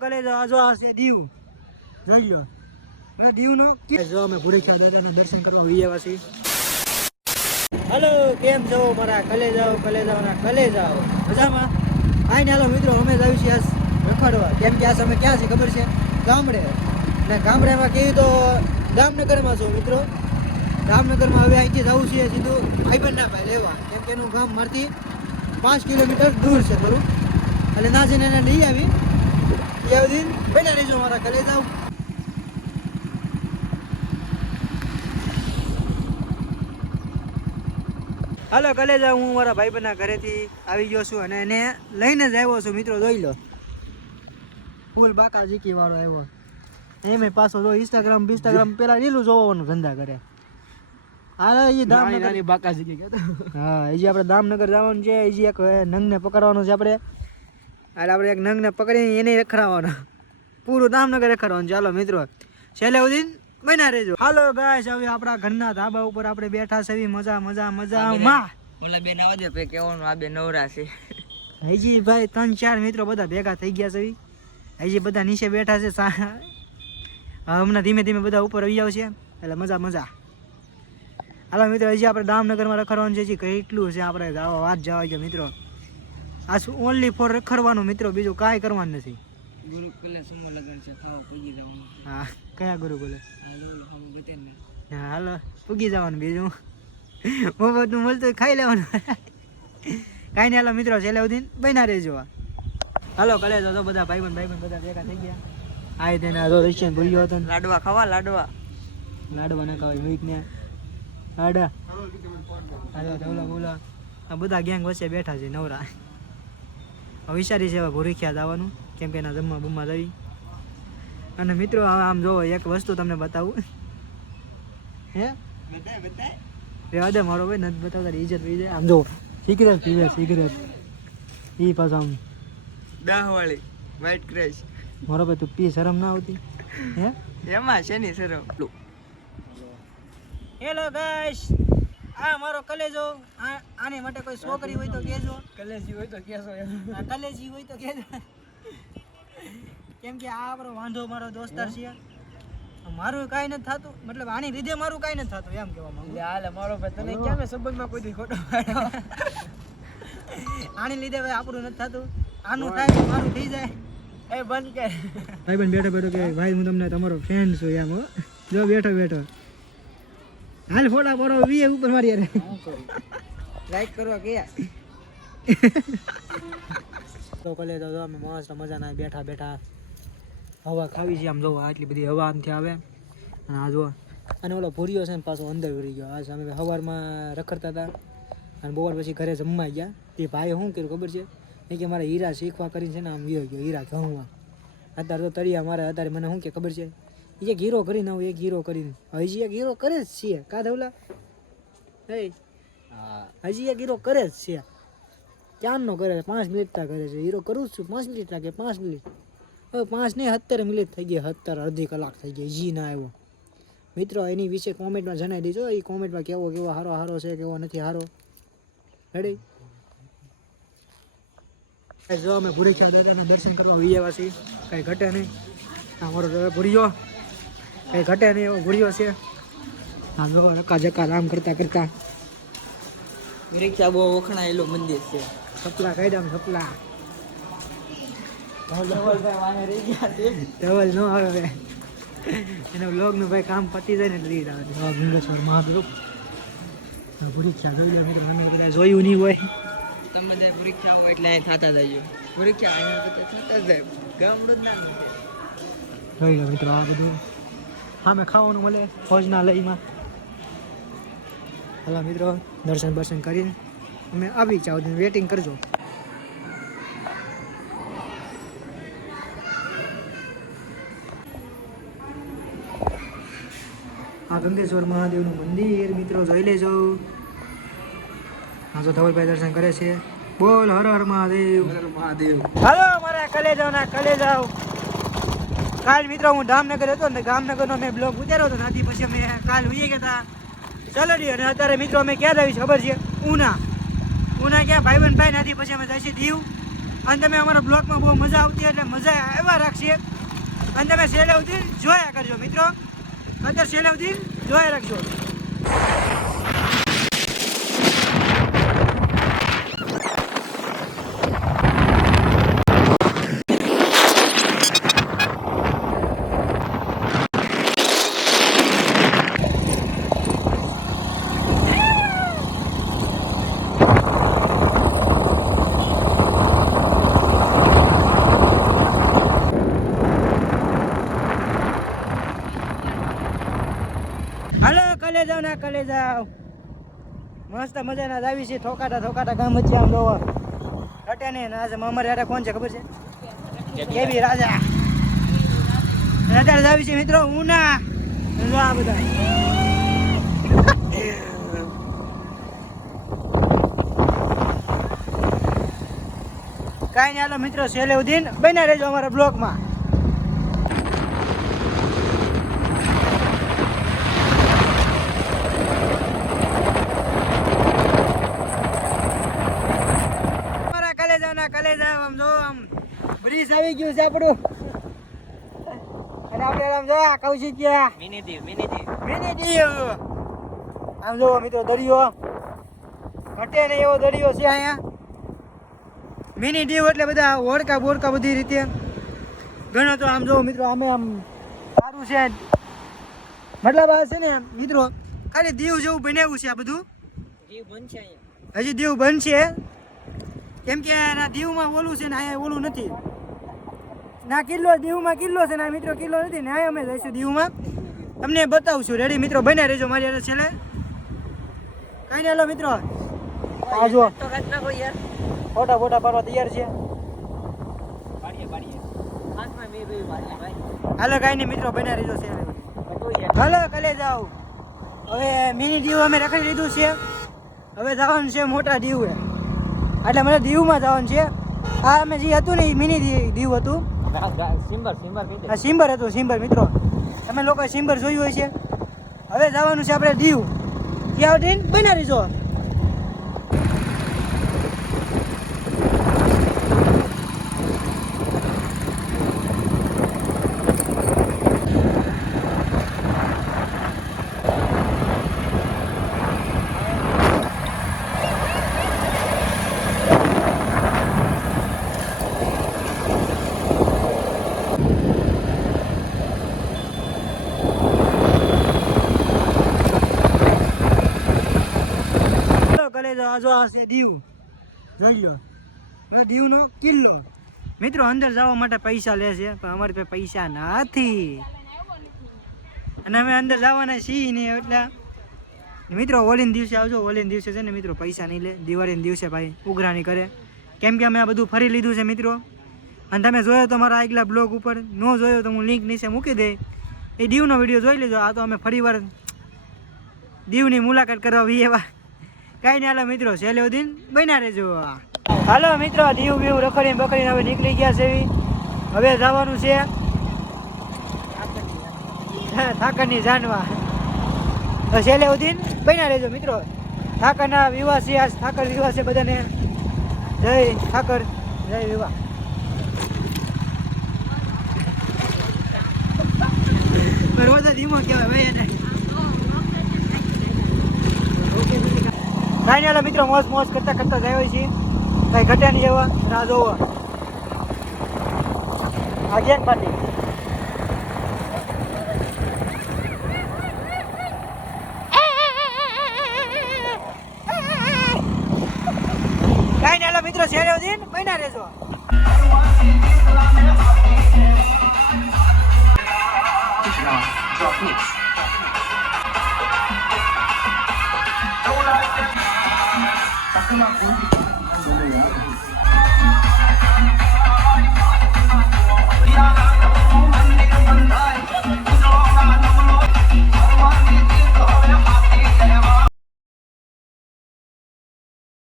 કલેજો આજો આ છે દીવ જોઈ લો મે દીવ નો જો અમે ભૂરેખા દાદાના દર્શન કરવા આવ્યા છીએ. હેલો કેમ છો મારા કલેજાઓના કલેજાઓ મજામાં? આઈને હાલો મિત્રો અમે જ આવી છીએ રખડવા. કેમ કે આ સમય ક્યાં છે ખબર છે? ગામડે. ને ગામડામાં કેવી તો જામનગરમાં છો મિત્રો. જામનગરમાં હવે અહીંથી જવું છે સીધું ભાઈબંધના ભાઈ લેવા. કેમ કે એનું ગામ મારથી 5 કિલોમીટર દૂર છે થોડું. એટલે ના જઈને એને લઈ આવી ત્યાં સુધી બના રહેજો મારા કલેજાઓ. હાલો કલેજા, હું મારા ભાઈબંધના ઘરેથી આવી ગયો છું અને એને લઈને જ આવ્યો છું મિત્રો. જોઈ લો ફૂલ બાકા જીકી વાળો આવ્યો. એમ પાછો જો ઇન્સ્ટાગ્રામ પેલા રીલું જોવાનું ધંધા કરે. હાલો એ દામનગર બાકા જીકી કહેતો. હા એ જે આપણે દામનગર જવાનું છે. એ જે એક નંગને પકડવાનું છે આપણે. એટલે આપણે એક નંગને પકડીને એને રખડાવવાનો. પૂરું દામનગર રખડવાનું. ચાલો મિત્રો છેલ્લે સુધી બના રહેજો. હાલો ગાઈસ, હવે આપણા ઘરના ધાબા ઉપર આપણે બેઠા છે. મજામાં ઓલા બેન આવા દે ભાઈ કેવાનું આ બે નવરા છે. હજી ભાઈ 3-4 મિત્રો બધા ભેગા થઈ ગયા છે. હજી બધા નીચે બેઠા છે. હમણાં ધીમે ધીમે બધા ઉપર આવી આવશે એટલે મજા. હાલો મિત્રો, હજી આપણે દામનગરમાં રખડવાનું છે. હજી કેટલું છે આપણે વાત જવા ગયો મિત્રો. આ ઓનલી ફોર રખડવાનું મિત્રો, બીજું કાંઈ કરવાનું નથી. ગુરુકુલે સમો લગન છે, ખાવા પૂગી જવાનું. હા કયા ગુરુકુલે? હા હાલો પૂગી જવાનું. બીજું મોબાઈલ મળતું ખાઈ લેવાનું. કાંઈ નહીં. હાલો મિત્રો છેલ્લે સુધી બના રહેજો. હાલો કલે તો બધા ભાઈબંધ બધા ભેગા થઈ ગયા. આ તેના જો રશિયન ભૂલ્યો હતો. લાડવા ખાવા લાડવા ના ખાવાય મીઠ ને આડા. હાલો બોલો આ બધા ગેંગ વચ્ચે બેઠા છે નવરા. વિચારી છે ભૂરીખ્યા જવાનું. કેમ કે એના જમવા બમવા જવી. અને મિત્રો આમ જો એક વસ્તુ તમને બતાવું. હે રેવા દે મારો ભાઈ, નથી બતાવતા ઇજ્જત થઈ જાય. આમ જો સિગરેટ પીવે સિગરેટ. એ પાછું આમ 10 વાળી વ્હાઈટ ક્રેશ. મારો ભાઈ તું પી શરમ ના આવતી? હે એમાં છે ની શરમ. હેલો ગાઈસ, આ મારો કલેજો. આને માટે કોઈ છોકરી હોય તો કહેજો. કલેજી હોય તો કહેશો. કલેજી હોય તો કહેજો. કેમ કે આ આપણો વાંધો મારો દોસ્તાર છે. મારું કાંઈ નથી થતું, મતલબ આની લીધે મારું કાંઈ નથી થતું એમ કહેવા માંગુ. હાલે મારો ભાઈ તને કેમ સંબંધમાં કોઈ દી ખોટો પાડ્યો? આની લીધે ભાઈ આપણું નથી થતું. આનું થાય મારું થઈ જાય. એ બંધ કર ભાઈ બેઠો કે ભાઈ હું તમને તમારો ફ્રેન્ડ છું એમ. હો જો બેઠો હાલ ફોટા પડો વીએ ઉપર મારી યાર. લાઈક કરવા ગયા તો કલે તો અમે મસ્ત મજાના બેઠા હવા ખાવી છે. આમ જો આટલી બધી હવા આમથી આવે. અને આ જો અને ઓલો ભૂરિયો છે ને પાછો અંદર વળી ગયો. આજ અમે સવારમાં રખડતા હતા અને બપોર પછી ઘરે જમવા ગયા. તે ભાઈએ શું કર્યું ખબર છે? એ કે મારે હીરા શીખવા કરીને છે ને આમ ગયો હીરા ઘઉંમાં. અત્યારે તો તળિયા મારે અત્યારે મને શું કે ખબર છે? એ એક હીરો કરીને આવું, એક હીરો કરીને હજી એક હીરો કરે જ છીએ. કા ધવલા? હજી એક હીરો કરે જ છે. ક્યારનો કરે છે? 5 મિનિટના કરે છે. હીરો કરું જ છું. 5 મિનિટ લાગે. 5 મિનિટ હવે 5 નહીં 17 મિનિટ થઈ ગઈ. 17 અડધી કલાક થઈ ગઈ. જી ના આવ્યો મિત્રો. એની વિશે કોમેન્ટમાં જણાવી દેજો. એ કોમેન્ટમાં કેવો સારો છે, કેવો નથી સારો. રેડી? જો અમે ભૂરેખા દાદાના દર્શન કરવા આવ્યા છીએ. કાંઈ ઘટે નહીં. અમારો ભૂરિયો કંઈ ઘટે નહીં એવો ભૂરિયો છે. હા જો રકા આમ કરતા રિક્ષા બહુ વખણાયેલું મંદિર છે. સપલા કાઢ્યા સપલા. ધવલ ન આવે એનો બ્લોગનું ભાઈ કામ પતી જાય ને એટલે લીડ આવે. ગંગેશ્વર મહાદેવ ભૂરીખ્યા જોયું નહીં હોય. તમે જે પરીક્ષા હોય એટલે અહીં થતા જઈએ. પરીક્ષા અહીંયા થતા જાય. ગામડું જ ના જોઈ લો મિત્રો. આ બધું સામે ખાવાનું મળે ભોજનાલયમાં. હાલો મિત્રો દર્શન કરીને અમે આવી જાઓ. વેટિંગ કરજો. આ ગંગેશ્વર મહાદેવનું મંદિર મિત્રો જોઈ લેજો. હા જો ધવલભાઈ દર્શન કરે છે. બોલ હર હર મહાદેવ. હાલો મારા કલેજાઓ. કાલ મિત્રો હું જામનગર હતો ને જામનગરનો મેં બ્લોગ ઉતાર્યો હતો. ત્યાંથી પછી અમે કાલ ઉઈ ગયા હતા ચલડી. અને અત્યારે મિત્રો અમે ક્યાં આવી ખબર છે? ઉના ક્યાં ભાઈબંધ ભાઈ નથી. પછી અમે જઈશું દીવ. અને તમે અમારા બ્લોગમાં બહુ મજા આવતી એટલે મજા એવા રાખશે અને તમે છેલ્લે સુધી જોયા કરજો મિત્રો. અત્યારે છેલ્લે સુધી જોયા રાખજો. હાલો કલે જાવ ના કલે જાવ. મસ્ત મજાના જ આવી છે. થોકાટા ગામ વચ્ચે આમ જોવો રટે ને આજે અમારે યાર કોણ છે ખબર છે? કેવી રાજા. અત્યારે જ આવી છે મિત્રો ઉના. જો આ બધા કાંઈ નહીં. હાલો મિત્રો છેલ્લે સુધી બન્યા રહેજો અમારા બ્લોગમાં. કલે જાવ આમ જો આમ બ્રિજ આવી ગયું છે આપણું. અને આપણે આમ જો આ કૌશિક્યા મિની દીવ આમ જો મિત્રો દરિયો ઘટે ને એવો દરિયો છે અહીંયા. મિની દીવ એટલે બધા ઓળકા બોળકા બધી રીતે ઘણો તો આમ જો મિત્રો અમે આમ સારું છે મતલબ આ છે ને મિત્રો ખાલી દીવ જેવું બનાવ્યું છે આ બધું. દીવ બનશે અહીંયા હજી દીવ બનશે કેમ કે દીવમાં ઓલું છે ને અહીંયા ઓલું નથી. ના કિલ્લો દીવમાં કિલ્લો છે ને મિત્રો કિલ્લો નથી ને અહીંયા અમે જઈશું દીવમાં તમને બતાવશું. રેડી મિત્રો બન્યા રહેજો મારી હારે છેલ્લે. કઈ નહીં હાલો મિત્રો આ જો ફોટા પાડવા તૈયાર છે. હાલો કઈ નહીં મિત્રો બન્યા રહેજો છેલ્લે. હાલો કલે જાવ. હવે મિની દીવ અમે રખડી લીધું છે. હવે જવાનું છે મોટા દીવે. એટલે મને દીવમાં જવાનું છે. આ અમે જે હતું ને એ મિની દીવ હતું. સિમ્બર હતું સિમ્બર મિત્રો. તમે લોકો સિમ્બર જોયું હોય છે. હવે જવાનું છે આપણે દીવ. ત્યાં સુધી બના રહીજો. જો આ છે દીવ જોઈ લો. દીવનો કિલ્લો મિત્રો. અંદર જવા માટે પૈસા લે છે પણ અમારી પાસે પૈસા નથી અને અમે અંદર જવાના છીએ નહીં. એટલે મિત્રો હોળીના દિવસે આવજો. હોળીના દિવસે છે ને મિત્રો પૈસા નહીં લે. દિવાળીના દિવસે ભાઈ ઉઘરાણી કરે કેમ કે અમે આ બધું ફરી લીધું છે મિત્રો. અને તમે જોયો તો મારા આગલા બ્લોગ ઉપર, ન જોયો તો હું લિંક નીચે મૂકી દે. એ દીવનો વિડીયો જોઈ લેજો. આ તો અમે ફરી વાર દીવની મુલાકાત કરવા એવા. કાંઈ નહીં હાલો મિત્રો છેલ્લે સુધી બન્યા રહેજો. હાલો મિત્રો દીવ બીવ રખડીને બખડીને હવે નીકળી ગયા છે. હવે જવાનું છે ઠાકરની જાનવા. તો છેલ્લે સુધી બન્યા રહેજો મિત્રો. ઠાકરના વિવાહ છે આજ. ઠાકર વિવાહ છે બધાને. જય ઠાકર જય વિવાહ. બધા ધીમો કહેવાય ભાઈ એને. કાંઈ નહીં મિત્રો મોજ કરતા જાય છીએ. કઈ ઘટે નહીં એવા ના જોવો. આ ગેન પાર્ટી કાંઈ નહીં મિત્રો છેલ્લે સુધી બન્યા રહેજો. Aku